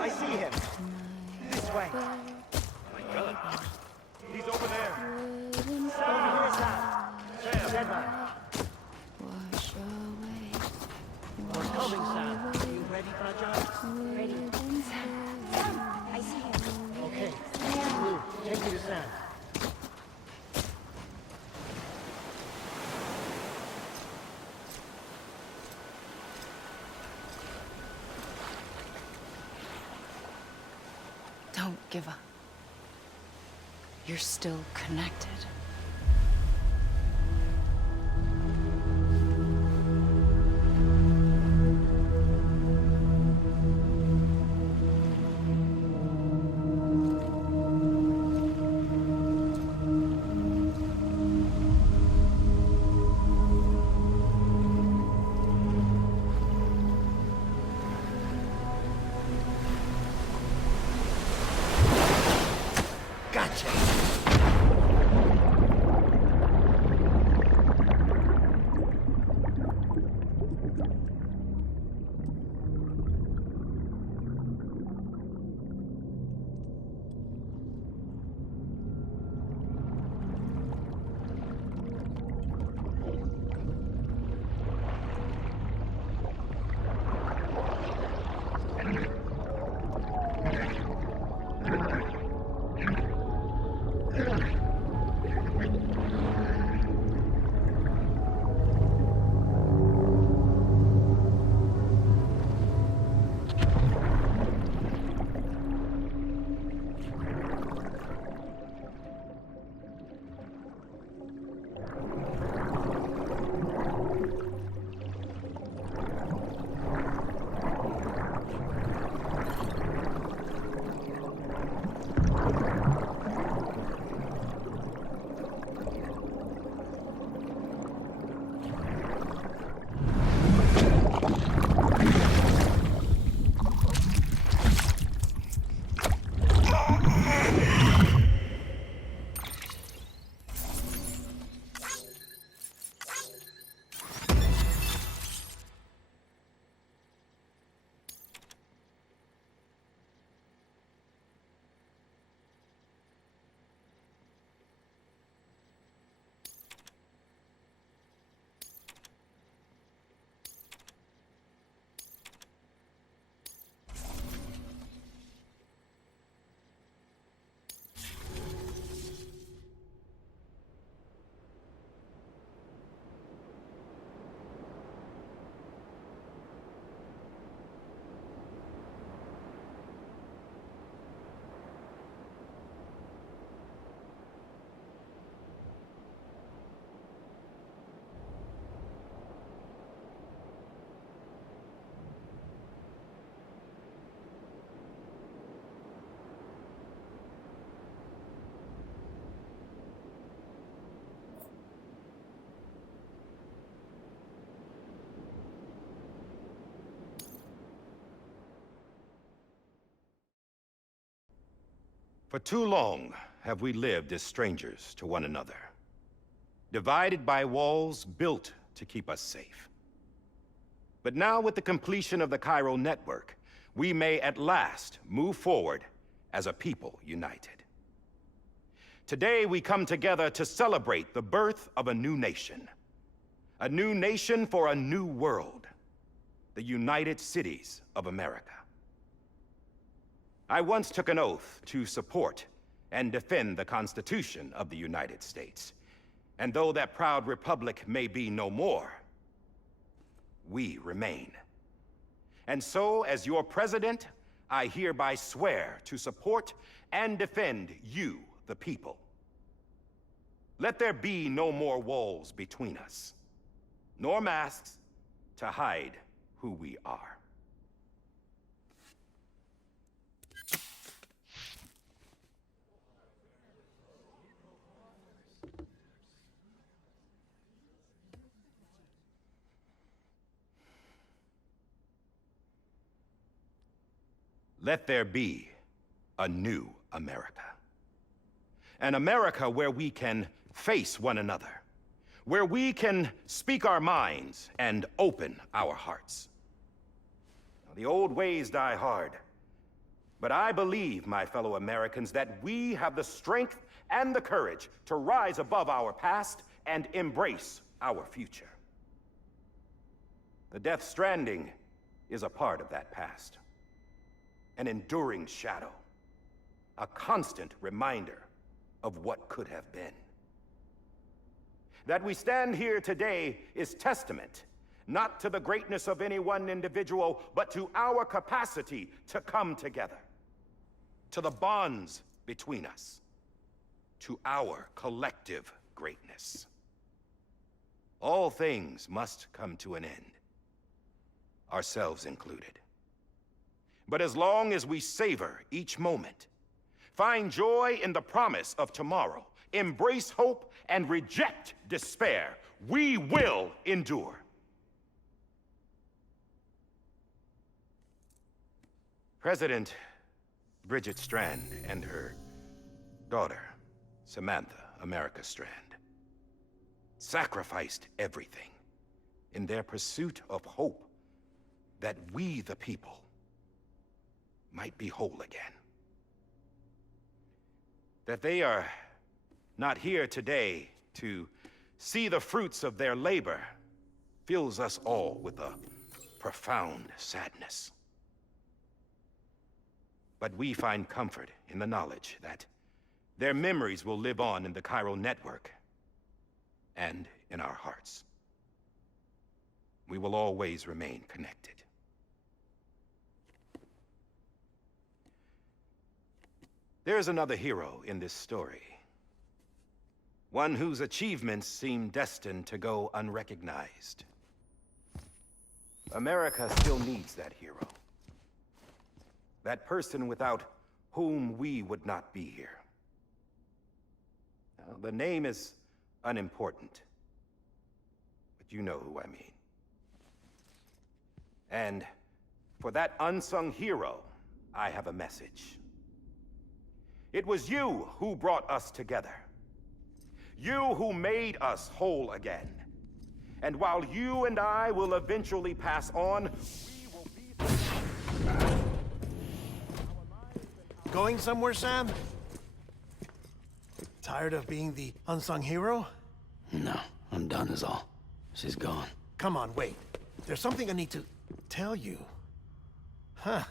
I see him. This way. My God. He's over there. Over here, Sam. Dead man. We're coming, Sam. You ready for a job? Ready. Sam, I see him. Okay. Blue, take me to Sam. Don't give up. You're still connected. Gotcha. For too long have we lived as strangers to one another, divided by walls built to keep us safe. But now, with the completion of the Chiral network, we may at last move forward as a people united. Today, we come together to celebrate the birth of a new nation. A new nation for a new world. The United Cities of America. I once took an oath to support and defend the Constitution of the United States. And though that proud republic may be no more, we remain. And so, as your president, I hereby swear to support and defend you, the people. Let there be no more walls between us, nor masks to hide who we are. Let there be a new America. An America where we can face one another, where we can speak our minds and open our hearts. Now, the old ways die hard, but I believe, my fellow Americans, that we have the strength and the courage to rise above our past and embrace our future. The Death Stranding is a part of that past. An enduring shadow, a constant reminder of what could have been. That we stand here today is testament, not to the greatness of any one individual, but to our capacity to come together, to the bonds between us, to our collective greatness. All things must come to an end, ourselves included. But as long as we savor each moment, find joy in the promise of tomorrow, embrace hope, and reject despair, we will endure. President Bridget Strand and her daughter, Samantha America Strand, sacrificed everything in their pursuit of hope that we, the people, might be whole again. That they are not here today to see the fruits of their labor fills us all with a profound sadness. But we find comfort in the knowledge that their memories will live on in the chiral network and in our hearts. We will always remain connected. There's another hero in this story. One whose achievements seem destined to go unrecognized. America still needs that hero. That person without whom we would not be here. Now, the name is unimportant, but you know who I mean. And for that unsung hero, I have a message. It was you who brought us together. You who made us whole again. And while you and I will eventually pass on, we will be... Going somewhere, Sam? Tired of being the unsung hero? No, I'm done is all. She's gone. Come on, wait. There's something I need to tell you. Huh.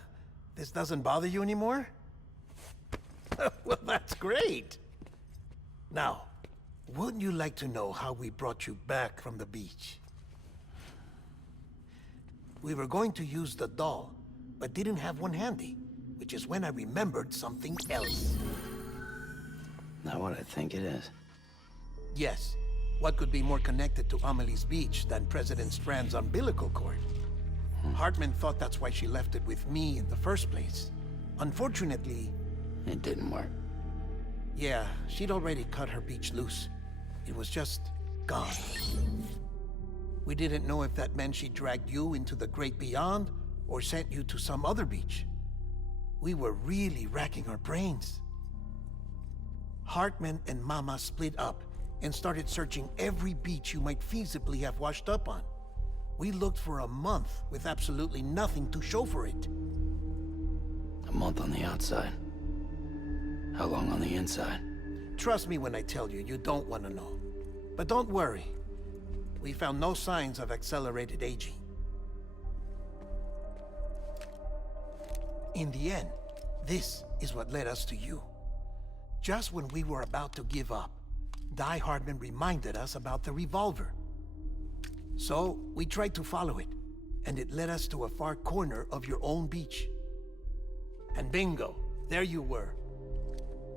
This doesn't bother you anymore? Well, that's great. Now, wouldn't you like to know how we brought you back from the beach? We were going to use the doll, but didn't have one handy, which is when I remembered something else. Not what I think it is. Yes. What could be more connected to Amelie's beach than President Strand's umbilical cord? Hartman thought that's why she left it with me in the first place. Unfortunately... It didn't work. Yeah, she'd already cut her beach loose. It was just gone. We didn't know if that meant she dragged you into the great beyond, or sent you to some other beach. We were really racking our brains. Hartman and Mama split up and started searching every beach you might feasibly have washed up on. We looked for a month with absolutely nothing to show for it. A month on the outside. How long on the inside? Trust me when I tell you, you don't want to know. But don't worry. We found no signs of accelerated aging. In the end, this is what led us to you. Just when we were about to give up, Die Hartman reminded us about the revolver. So, we tried to follow it, and it led us to a far corner of your own beach. And bingo, there you were.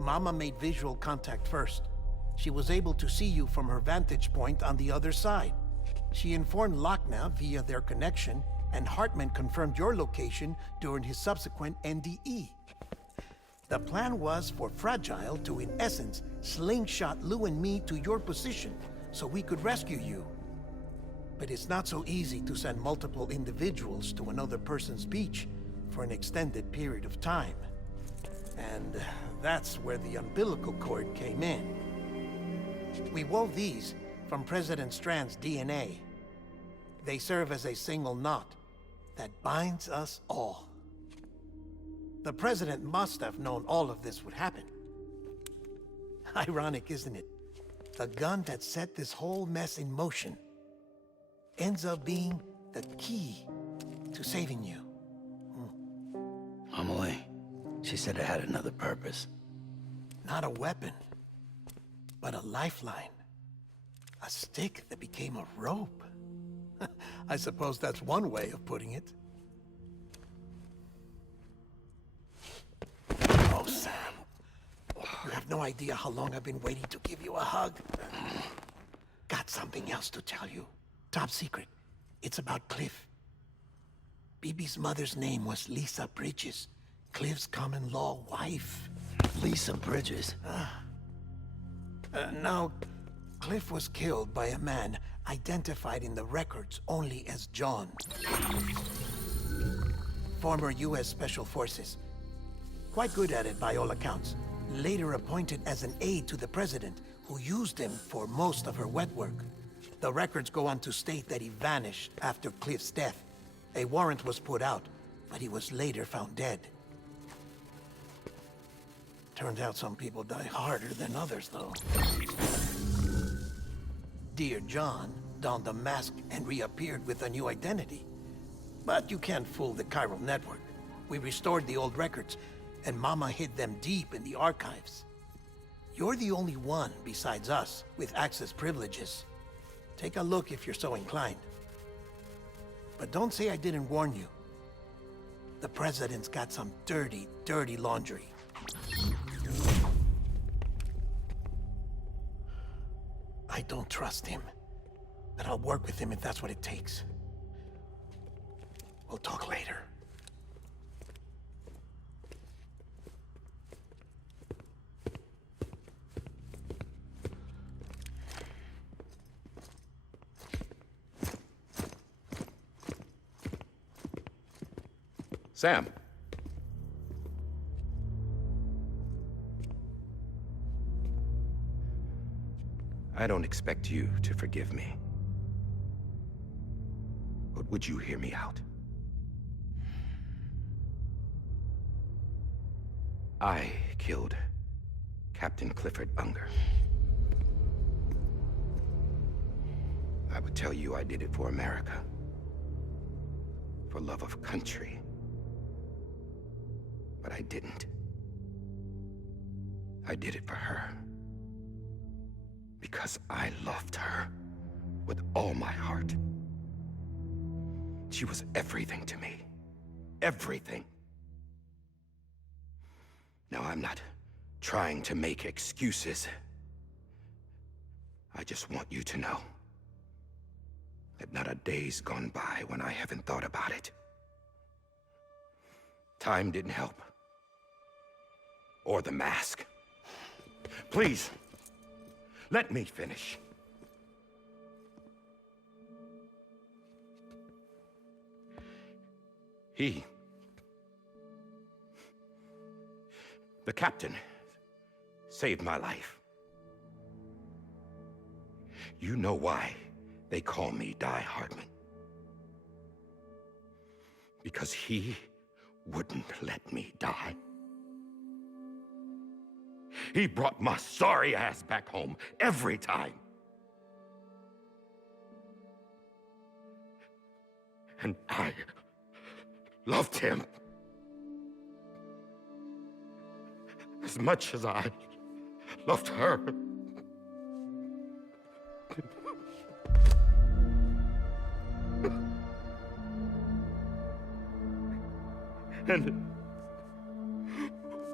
Mama made visual contact first. She was able to see you from her vantage point on the other side. She informed Lochna via their connection, and Hartman confirmed your location during his subsequent NDE. The plan was for Fragile to, in essence, slingshot Lou and me to your position so we could rescue you. But it's not so easy to send multiple individuals to another person's beach for an extended period of time. And that's where the umbilical cord came in. We wove these from President Strand's DNA. They serve as a single knot that binds us all. The President must have known all of this would happen. Ironic, isn't it? The gun that set this whole mess in motion ends up being the key to saving you. Amelie, she said it had another purpose. Not a weapon, but a lifeline. A stick that became a rope. I suppose that's one way of putting it. Oh, Sam. You have no idea how long I've been waiting to give you a hug. Got something else to tell you. Top secret. It's about Cliff. Bibi's mother's name was Lisa Bridges, Cliff's common-law wife. Lisa Bridges? Now, Cliff was killed by a man identified in the records only as John. Former U.S. Special Forces. Quite good at it by all accounts. Later appointed as an aide to the president, who used him for most of her wet work. The records go on to state that he vanished after Cliff's death. A warrant was put out, but he was later found dead. Turns out some people die harder than others, though. Dear John donned a mask and reappeared with a new identity. But you can't fool the chiral network. We restored the old records, and Mama hid them deep in the archives. You're the only one, besides us, with access privileges. Take a look if you're so inclined. But don't say I didn't warn you. The President's got some dirty, dirty laundry. I don't trust him, but I'll work with him if that's what it takes. We'll talk later. Sam. I don't expect you to forgive me. But would you hear me out? I killed Captain Clifford Unger. I would tell you I did it for America. For love of country. But I didn't. I did it for her. Because I loved her with all my heart. She was everything to me. Everything. Now, I'm not trying to make excuses. I just want you to know that not a day's gone by when I haven't thought about it. Time didn't help. Or the mask. Please, let me finish. The captain, saved my life. You know why they call me Die Hartman. Because he wouldn't let me die. He brought my sorry ass back home every time. And I loved him as much as I loved her. And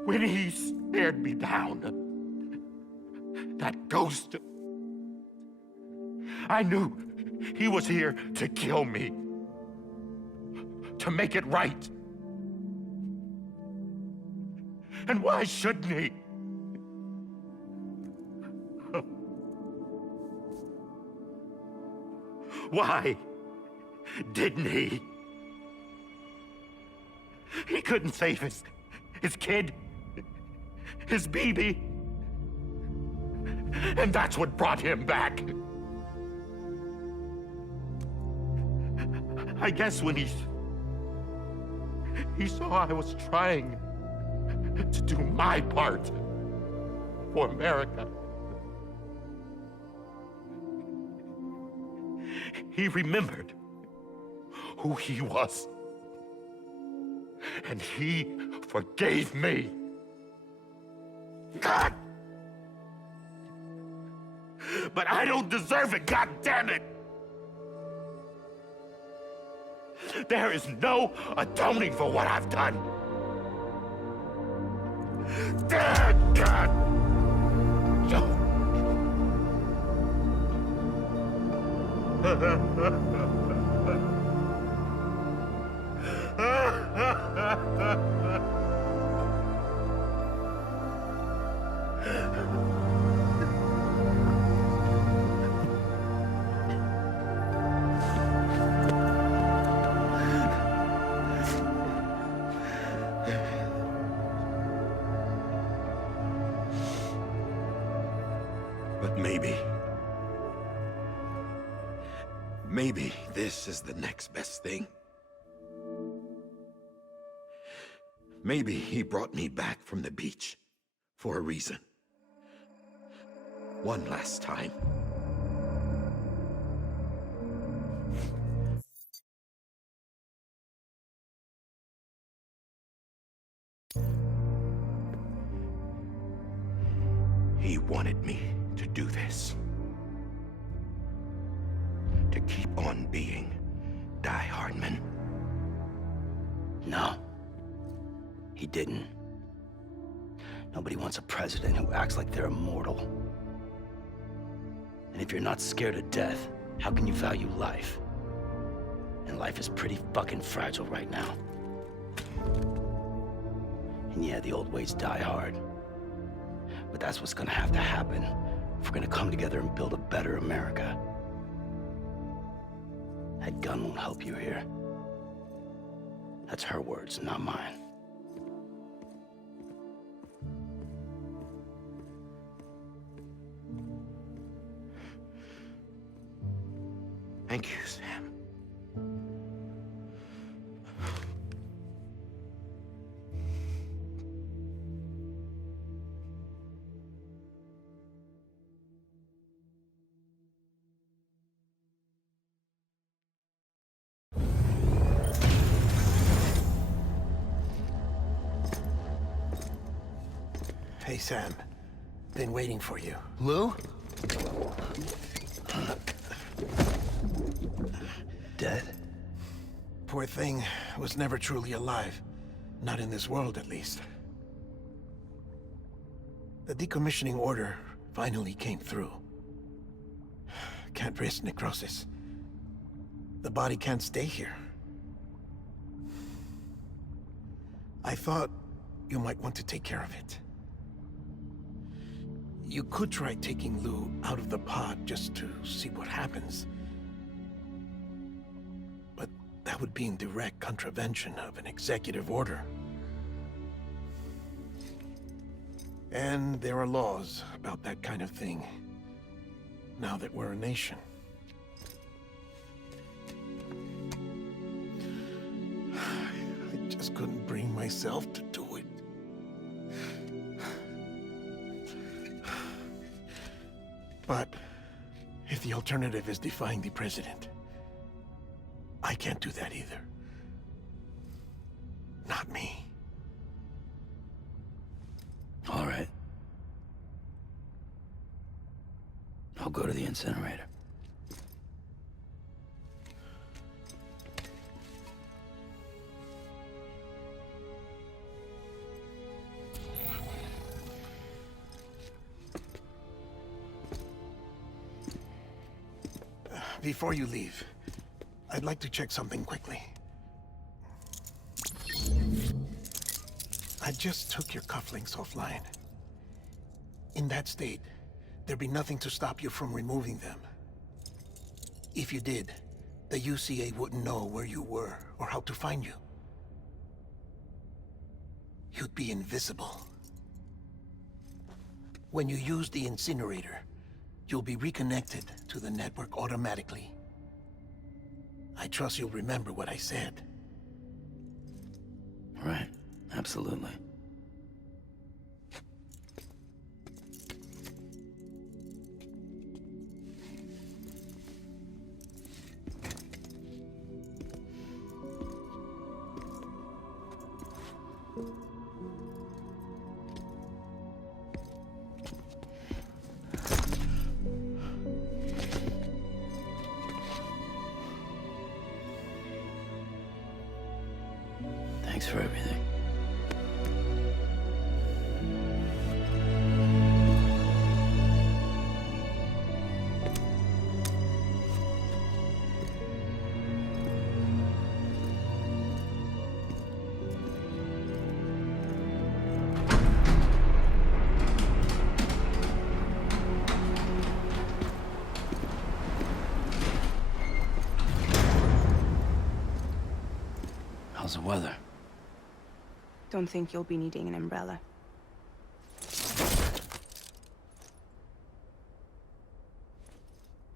when he stared me down, that ghost, I knew he was here to kill me, to make it right. And why shouldn't he? Why didn't he? He couldn't save his kid, his baby. And that's what brought him back. I guess when he saw I was trying to do my part for America, he remembered who he was. And he forgave me. God! But I don't deserve it, God damn it! There is no atoning for what I've done. God! But maybe this is the next best thing. Maybe he brought me back from the beach for a reason. One last time. He wanted me to do this. To keep on being Die Hardman. No. He didn't. Nobody wants a president who acts like they're immortal. And if you're not scared of death, how can you value life? And life is pretty fucking fragile right now. And yeah, the old ways die hard. But that's what's gonna have to happen if we're gonna come together and build a better America. That gun won't help you here. That's her words, not mine. Thank you, Sam. Hey, Sam. Been waiting for you. Lou? Dead? Poor thing was never truly alive. Not in this world, at least. The decommissioning order finally came through. Can't risk necrosis. The body can't stay here. I thought you might want to take care of it. You could try taking Lou out of the pod just to see what happens. But that would be in direct contravention of an executive order. And there are laws about that kind of thing, now that we're a nation. I just couldn't bring myself to do it. But if the alternative is defying the president, I can't do that either. Not me. All right. I'll go to the incinerator. Before you leave, I'd like to check something quickly. I just took your cufflinks offline. In that state, there'd be nothing to stop you from removing them. If you did, the UCA wouldn't know where you were or how to find you. You'd be invisible. When you use the incinerator, you'll be reconnected to the network automatically. I trust you'll remember what I said. Right, absolutely. Thanks for everything. How's the weather? Don't think you'll be needing an umbrella.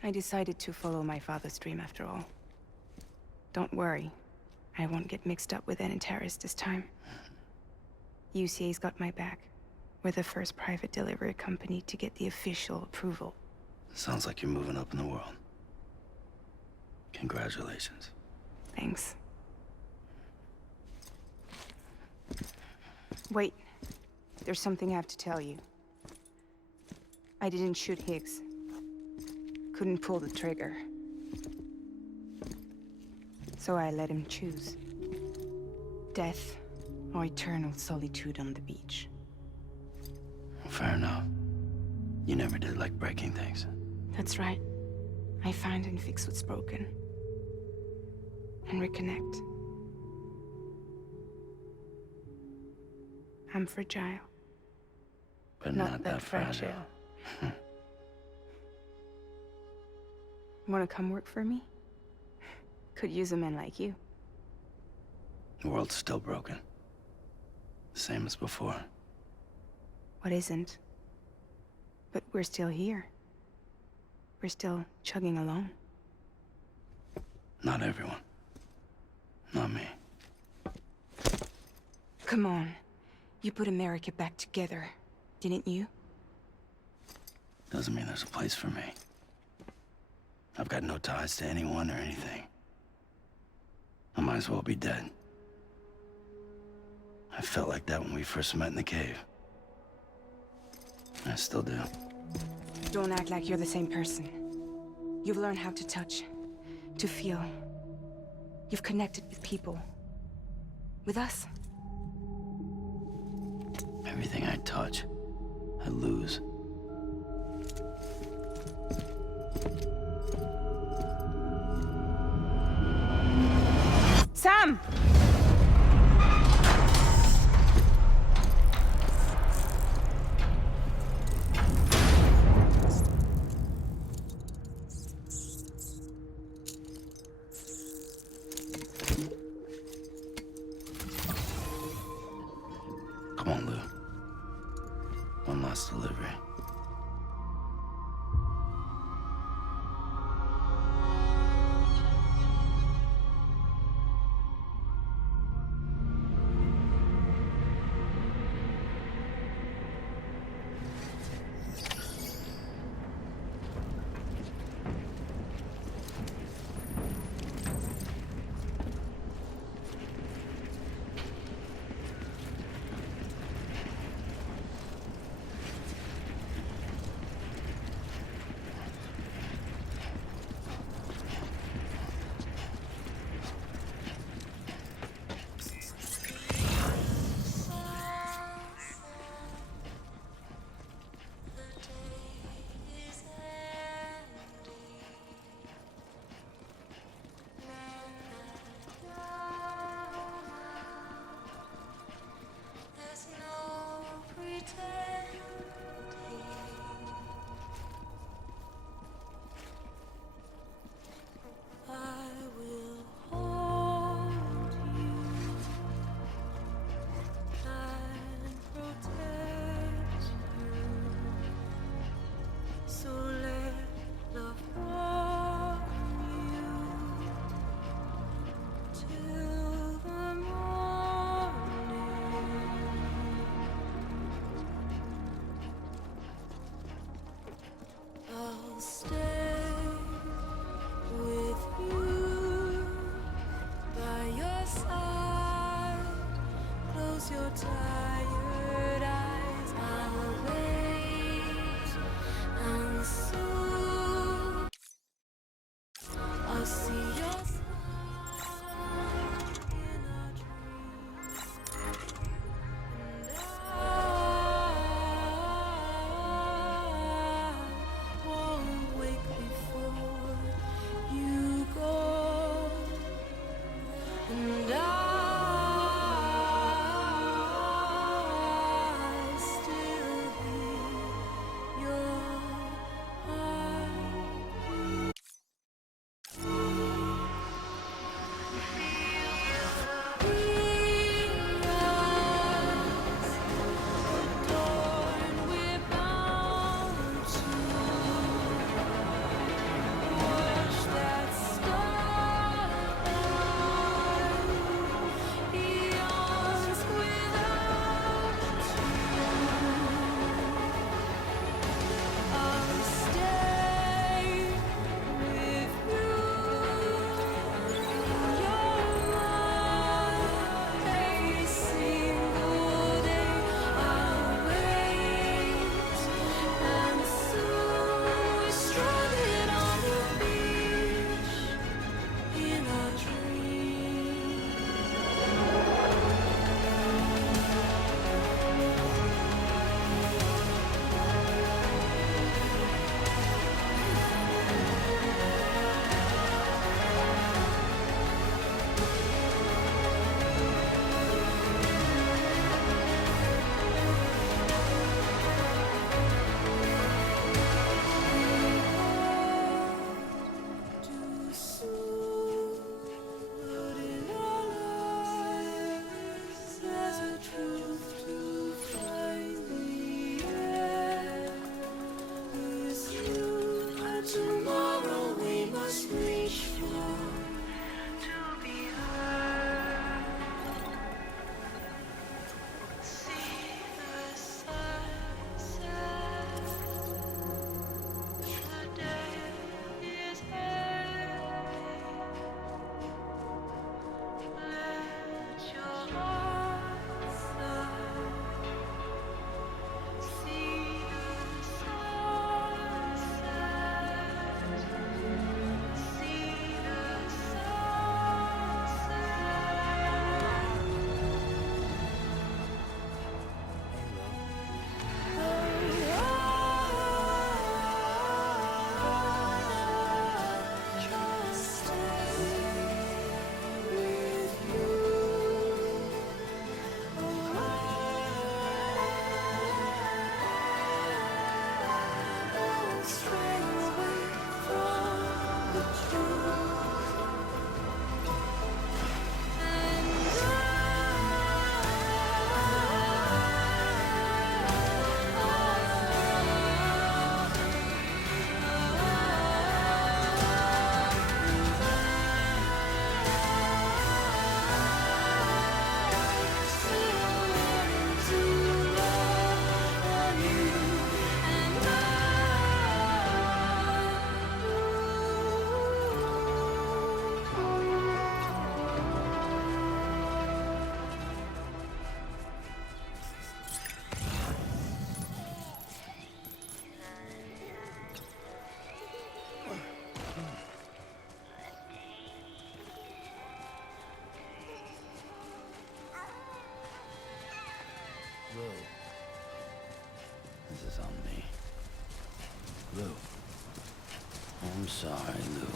I decided to follow my father's dream after all. Don't worry, I won't get mixed up with any terrorists this time. UCA's got my back. We're the first private delivery company to get the official approval. Sounds like you're moving up in the world. Congratulations. Thanks. Wait, there's something I have to tell you. I didn't shoot Higgs. Couldn't pull the trigger. So I let him choose. Death or eternal solitude on the beach. Fair enough. You never did like breaking things. That's right. I find and fix what's broken. And reconnect. I'm fragile. But not that fragile. Wanna come work for me? Could use a man like you. The world's still broken. Same as before. What isn't? But we're still here. We're still chugging along. Not everyone. Not me. Come on. You put America back together, didn't you? Doesn't mean there's a place for me. I've got no ties to anyone or anything. I might as well be dead. I felt like that when we first met in the cave. I still do. Don't act like you're the same person. You've learned how to touch, to feel. You've connected with people. With us. Everything I touch, I lose. Sam! Come on, Lou. One last delivery. tired eyes. I'll wait, and soon I'll see your smile in a dream, and I won't wake before you go, and I still hear your heart. In a dream. Too soon, but in our lives there's a truth to find the end. With you, and tomorrow we must reach for to be heard. See the sunset. The day is ending. Let your heart sigh. See the sunset. See the sunset. Just stay with you. Don't stray away from the truth. And Lou. This is on me. Lou. I'm sorry, Lou.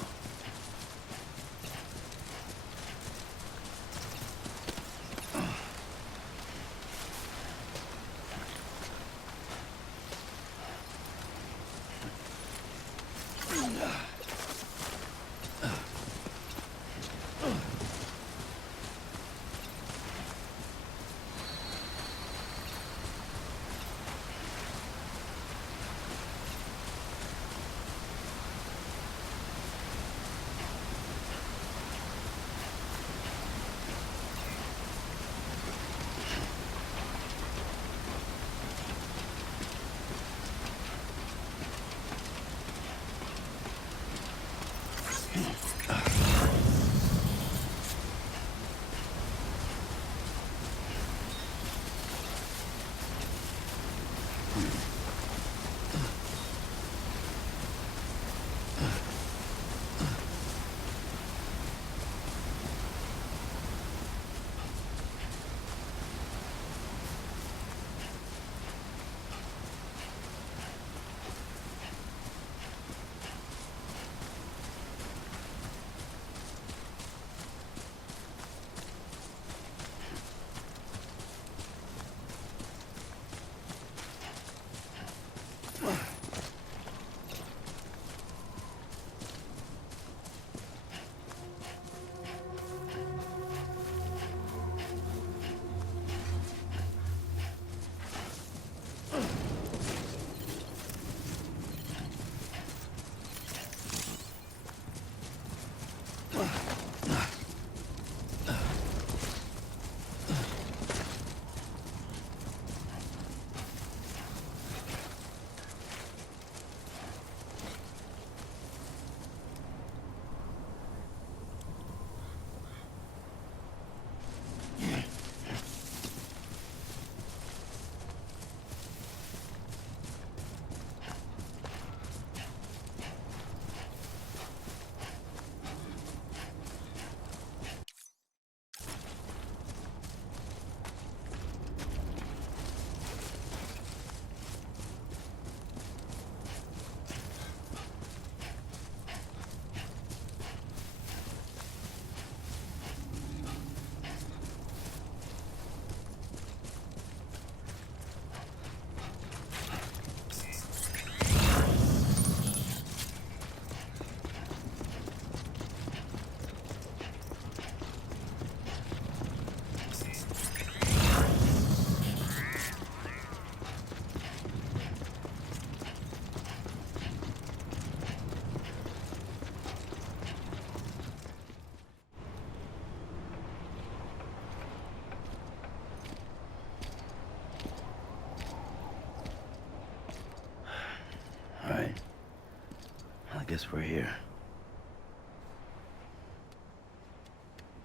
Guess we're here.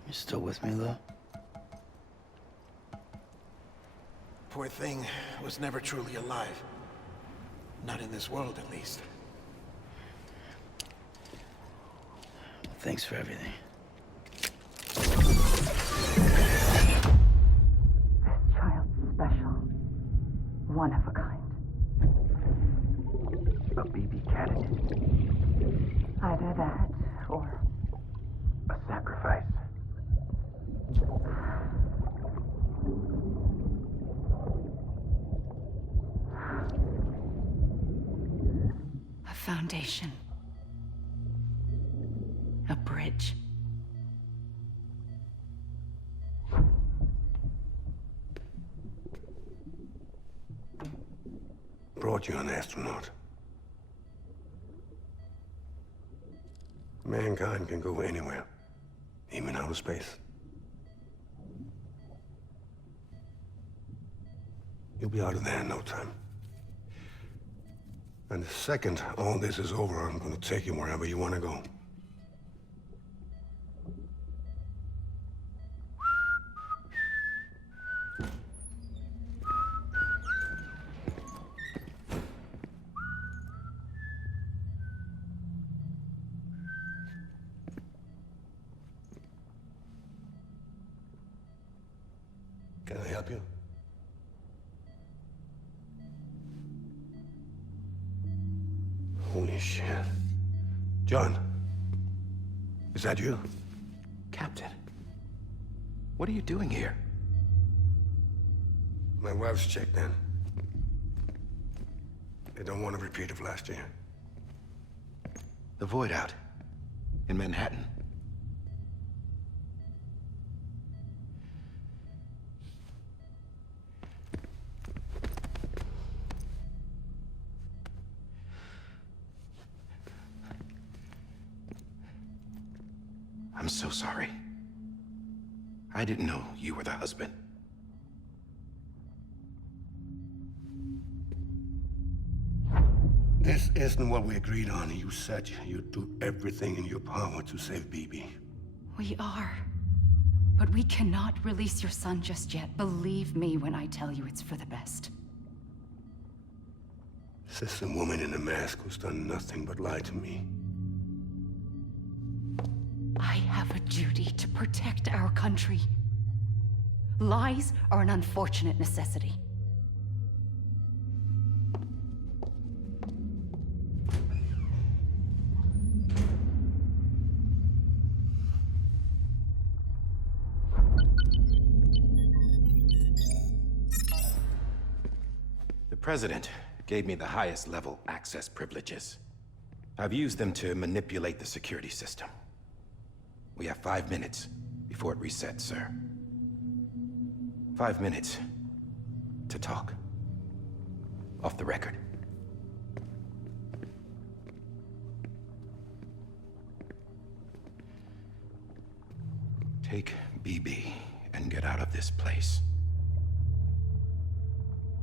You still with me, though? Poor thing was never truly alive. Not in this world, at least. Thanks for everything. Child's special. One of a kind. A BB candidate. Either that, or A sacrifice. a foundation. A bridge. Brought you an astronaut. Mankind can go anywhere, even outer space. You'll be out of there in no time. And the second all this is over, I'm gonna take you wherever you want to go. Can I help you? Holy shit. John, is that you? Captain, what are you doing here? My wife's checked in. They don't want a repeat of last year. The void out in Manhattan. I'm so sorry. I didn't know you were the husband. This isn't what we agreed on. You said you'd do everything in your power to save BB. We are. But we cannot release your son just yet. Believe me when I tell you it's for the best. Assistant woman in a mask who's done nothing but lie to me. I have a duty to protect our country. Lies are an unfortunate necessity. The President gave me the highest level access privileges. I've used them to manipulate the security system. We have 5 minutes before it resets, sir. 5 minutes to talk. Off the record. Take BB and get out of this place.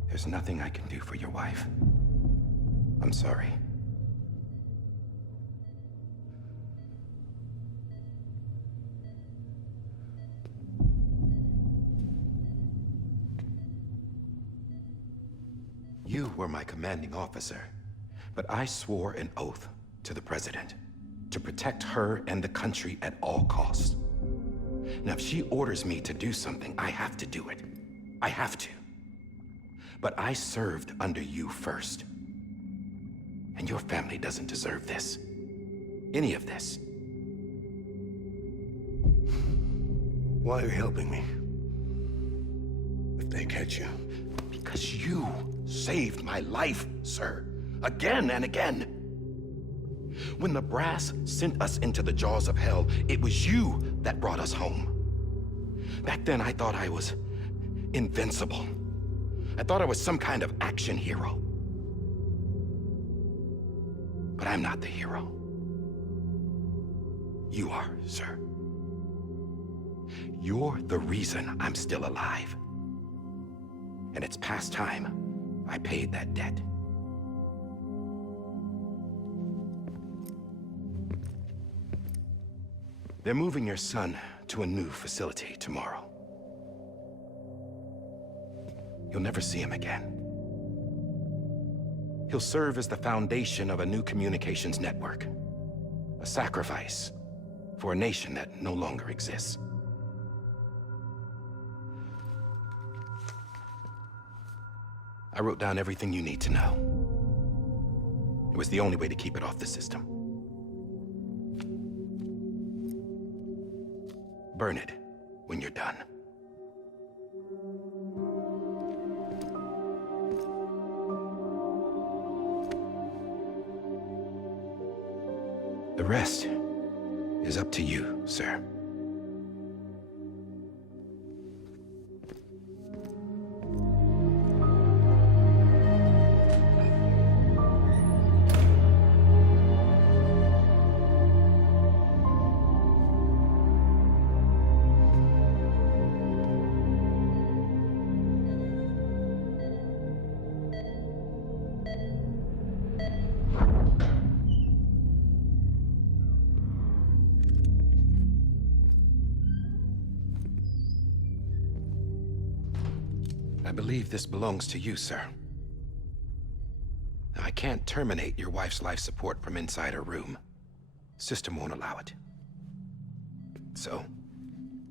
There's nothing I can do for your wife. I'm sorry. You were my commanding officer, but I swore an oath to the President to protect her and the country at all costs. Now, if she orders me to do something, I have to do it. I have to. But I served under you first. And your family doesn't deserve this. Any of this. Why are you helping me? If they catch you. Because you saved my life, sir. Again and again. When the brass sent us into the jaws of hell, it was you that brought us home. Back then, I thought I was invincible. I thought I was some kind of action hero. But I'm not the hero. You are, sir. You're the reason I'm still alive. And it's past time I paid that debt. They're moving your son to a new facility tomorrow. You'll never see him again. He'll serve as the foundation of a new communications network. A sacrifice for a nation that no longer exists. I wrote down everything you need to know. It was the only way to keep it off the system. Burn it when you're done. The rest is up to you, sir. I believe this belongs to you, sir. Now, I can't terminate your wife's life support from inside her room. System won't allow it. So,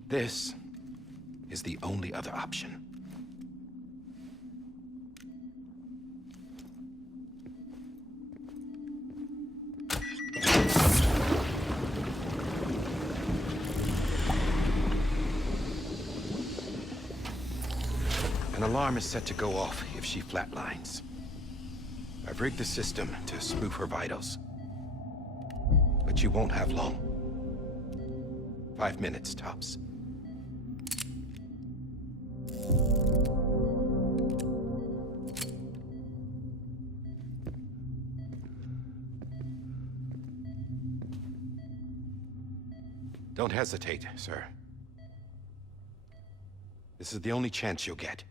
this is the only other option. An alarm is set to go off if she flatlines. I've rigged the system to spoof her vitals. But you won't have long. 5 minutes, tops. Don't hesitate, sir. This is the only chance you'll get.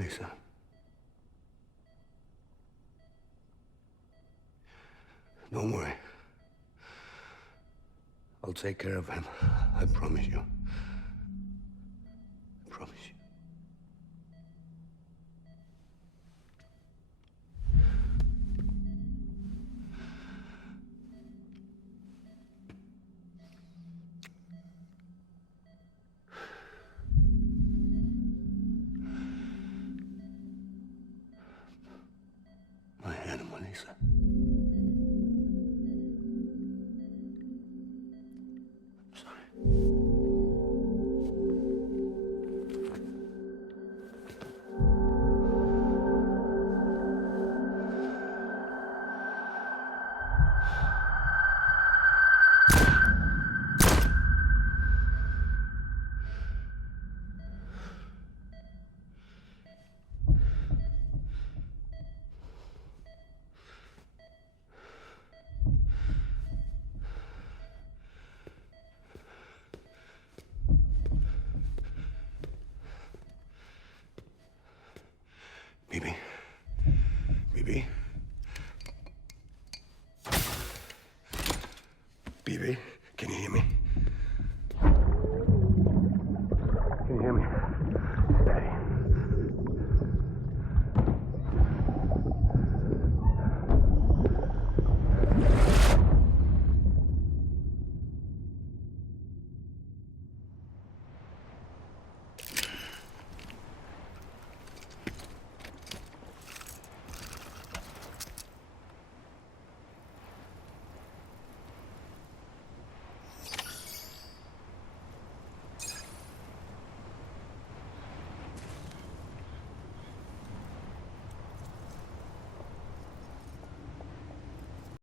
Lisa. Don't worry. I'll take care of him. I promise you. I promise you. My animal, Lisa. I'm sorry. Bibi. Bibi. Bibi, can you hear me?